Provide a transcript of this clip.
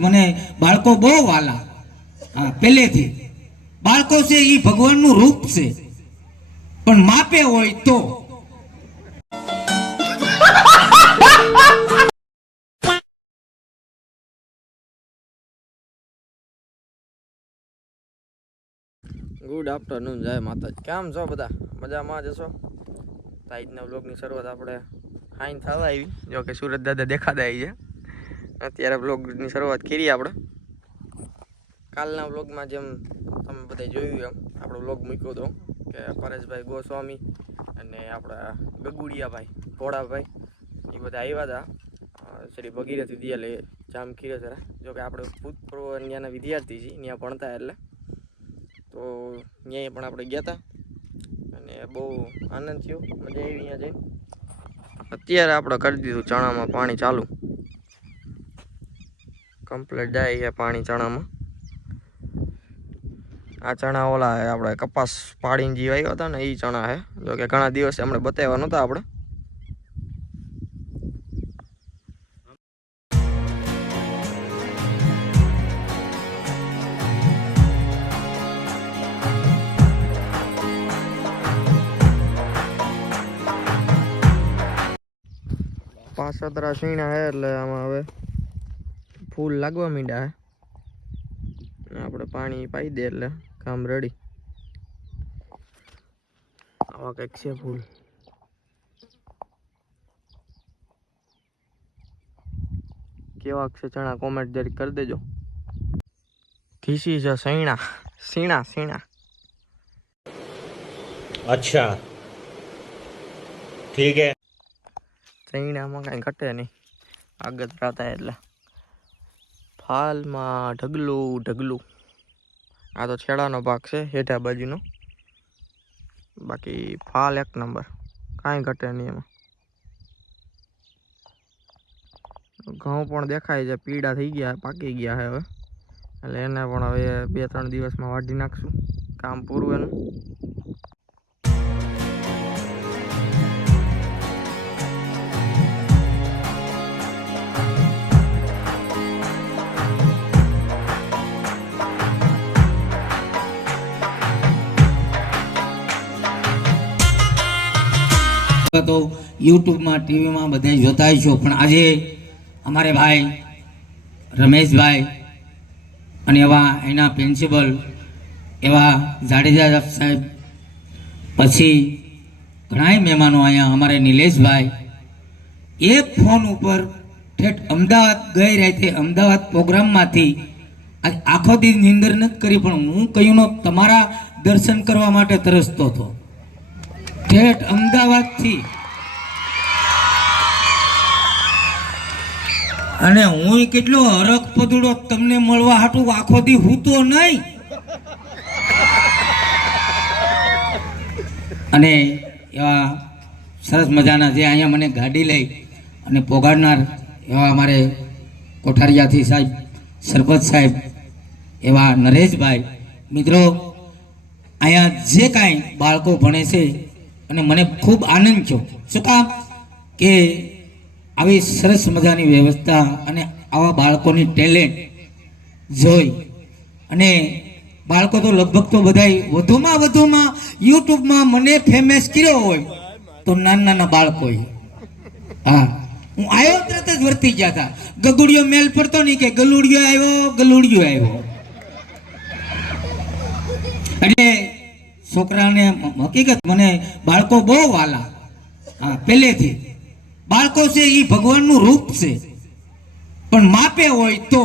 મને બાળકો બહુ વાલા. હા, પહેલેથી. બાળકો છે એ ભગવાનનું રૂપ છે. પણ માપે હોય તો. ગુડ આફ્ટરનૂન જય માતાજી. કેમ છો બધા? મજામાં જશો તાઈજના બ્લોગની શરૂઆત આપણે હાઈન થવા આવી. જો કે સુરત દાદા દેખાતા આવી છે. અત્યારે બ્લોગની શરૂઆત કરી આપણે. કાલના બ્લોગમાં જેમ તમે બધા જોયું એમ, આપણો બ્લોગ મૂક્યો હતો કે પરેશભાઈ ગોસ્વામી અને આપણા ગગુડિયાભાઈ, ભોળાભાઈ, એ બધા આવ્યા હતા. શ્રી ભગીરથ વિદ્યાલય જામ ખીરસરા. જો કે આપણે ભૂતપૂર્વ ત્યાંના વિદ્યાર્થી છીએ ત્યાં ભણતા એટલે. તો ત્યાં પણ આપણે ગયા હતા અને બહુ આનંદ થયો, મજા આવી અહીંયા જઈને. અત્યારે આપણે કરી દીધું ચણામાં પાણી ચાલુ. કમ્પ્લીટ જાય છે પાણી ચણામાં. આ ચણા ઓલા આપણે કપાસ પાડીને જીવાયો હતા ને એ ચણા હે. જો કે ઘણા દિવસે હમણાં બતાવ્યા નહોતા આપણે. પાંચ સતરા સીણા હે એટલે આમાં હવે ફૂલ લાગવા માંડ્યા આપણે પાણી પાઈ દે એટલે કામ રડી આવા કંઈક છે ફૂલ. કેવા છે ચણા? કોમેન્ટ જરી કરી દેજો. ધીસી છે સૈણા સીણા સીણા અચ્છા. ઠીક હે. સૈણામાં કાંઈ ઘટે નહીં. આગત રાતા એટલે. ફાલમાં ઢગલું ઢગલું. આ તો છેડાનો ભાગ છે, હેઠા બાજુનો. બાકી ફાલ એક નંબર. કાંઈ ઘટે નહીં એમાં. ઘઉં પણ દેખાય છે, પીળા થઈ ગયા, પાકી ગયા છે હવે. એટલે એને પણ હવે બે ત્રણ દિવસમાં વાઢી નાખશું. કામ પૂરું એનું. તો યુટ્યુબમાં, ટીવીમાં બધે જોતા છો પણ આજે અમારે ભાઈ રમેશભાઈ અને એવા એના પ્રિન્સિપલ એવા જાડેજા સાહેબ, પછી ઘણાય મહેમાનો અહીંયા અમારે નિલેશભાઈ. એક ફોન ઉપર ઠેઠ અમદાવાદ, ગઈ રાતે અમદાવાદ પ્રોગ્રામમાંથી આખો દિન નિંદર નથી કરી, પણ હું કહ્યું ન તમારા દર્શન કરવા માટે તરસતો હતો. ઠેઠ અમદાવાદથી. અને હું કેટલો હરખ પદુડો તમને મળવા હાટું આખો દી હું તો નહીં અને એવા સરસ મજાના જે અહીંયા મને ગાડી લઈ અને પોગાડનાર એવા અમારે કોઠારિયાથી સાહેબ, સરપંચ સાહેબ, એવા નરેશભાઈ. મિત્રો, અહીંયા જે કાંઈ બાળકો ભણે છે અને મને ખૂબ આનંદ થયો. શું કામ? કે આવી સરસ મજાની વ્યવસ્થા અને આવા બાળકોની ટેલેન્ટ જોઈ. અને બાળકો તો લગભગ તો બધાય વધુમાં વધુમાં યુટ્યુબમાં મને ફેમસ કર્યો હોય તો નાના નાના બાળકો હા. હું આવ્યો તરત જ વર્તી ગયા હતા ગગુડિયો મેલ પડતો નહીં કે ગલુડિયો આવ્યો ગલુડિયો આવ્યો. એટલે છોકરાને હકીકત મને બાળકો બહુ વાલા. હા પહેલેથી બાળકો છે એ ભગવાનનું રૂપ છે. પણ માપે હોય તો.